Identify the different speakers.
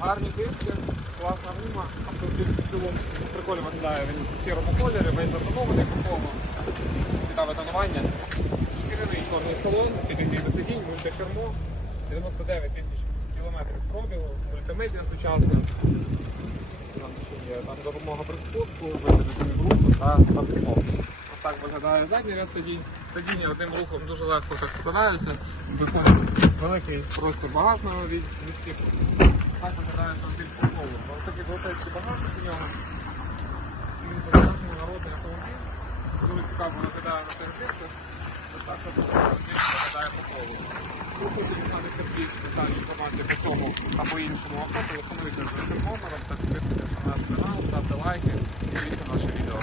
Speaker 1: гарні диски, класна гума, автомобіль в цілому прикольно виглядає, він в сірому кольорі, весь затонований кругом, цікаве тонування. Шкіряний чорний салон, підігрів до сидінь, мультифермо, 99 тисяч кілометрів пробігу, мультимедіа сучасна. Там ще є там допомога при спуску, виведення групу та записку. Ось так виглядає задній ряд сидінь. Сидіння одним рухом дуже легко так складається великий простір багажного від, відсіку. Так виглядає автомобіль по колу. Ось такий європейський багажник у нього. Він безпечний народний автомобіль. Дуже цікаво виглядає на перевірках. Ось так виглядає по колу. Ви хочете дізнатися більш детальні інформації по цьому або іншому авто, телефонуйте за цим номером та підписуйтесь на наш канал, ставте лайки і дивіться наше відео.